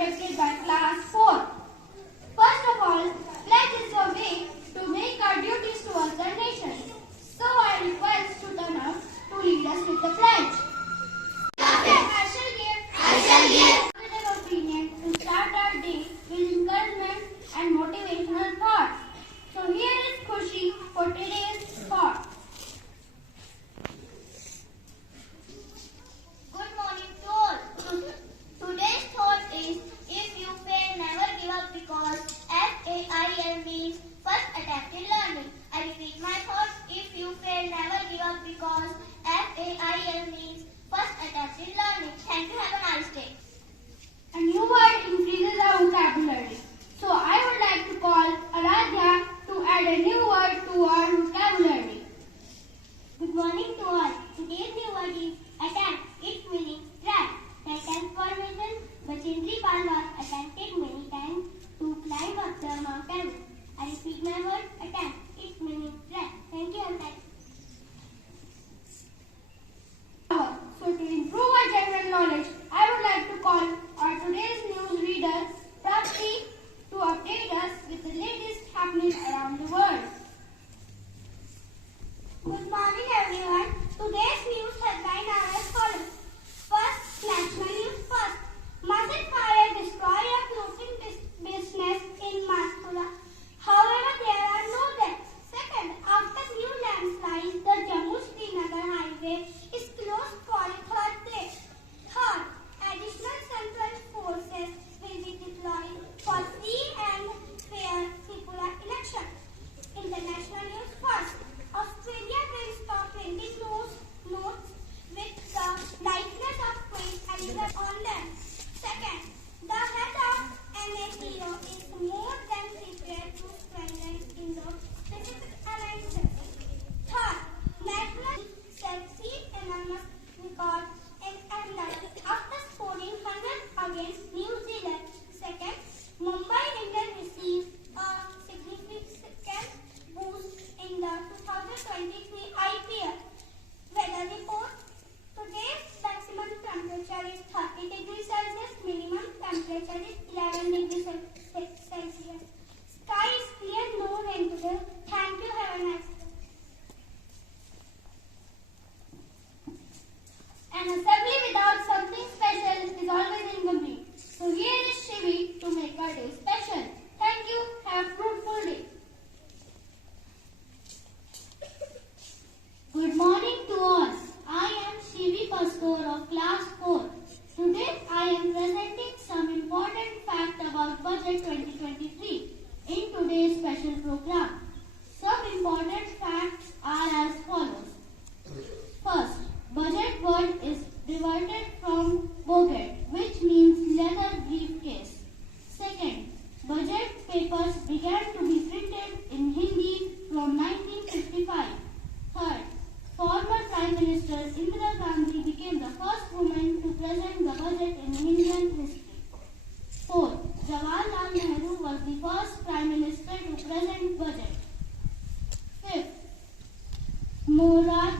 conducted by class 4. First of all, pledge is a way to make our duties towards the nation. So I request to turn out to lead us with the pledge. I shall give positive opinion to start our day with encouragement and motivational thoughts. So here is Khushi for today's thought. Good morning to all. Today's thought is, if you fail, never give up, because FAIL means first attempt in learning. I repeat my thought, if you fail, never give up, because FAIL means first attempt in learning. Thank you. Have a nice day. A new word increases our vocabulary. So I would like to call Aradhya to add a new word to our vocabulary. Good morning to all. Today's new word is attempt. Its meaning try. The attempt formation, Bachindri Pal was attempted many times to climb up the mountain. I repeat my word attempt. Its meaning try. Thank you. So to improve our general knowledge, I would like to call our today's news reader, Prapti, to update us with the latest happening around the world. Good morning, everyone. Today's news headline are as follows. First, national news first. Massive fire destroy a clothing business in Mathura. However, there are no deaths. Second, after new landslides, the Jammu-Srinagar highway is closed for a third day. Third, additional central forces will be deployed for free and fair Tripura election. International news first. Australia will stop printing notes with the likeness of Queen Elizabeth on them. Second, the head of NATO is more than prepared to strengthen Indo-Pacific alliances. Third, national succeed enormous record in England after scoring 100 against New Zealand. Second, Mumbai Indians received a significant boost in the 2023 IPL. Weather report. Today's maximum temperature is 30 degrees Celsius, minimum temperature is 11 degrees Celsius. Sky is clear, no rain today. Thank you, have a nice day. An assembly without something special is always incomplete. So here is Shivi to make our day special. Thank you. Have a fruitful day. Good morning to all. I am Shivi Pastor of class 4. Today I am presenting some important facts about Budget 2023 in today's special program. Some important facts are as follows. First, budget word is diverted from boget, which means leather briefcase. Second, budget papers began to be printed in Hindi from 1955. Third, former Prime Minister Indira Gandhi became the first woman to present the budget in Indian history. Fourth, Jawaharlal Nehru was the first Prime Minister to present budget. Fifth, Morarji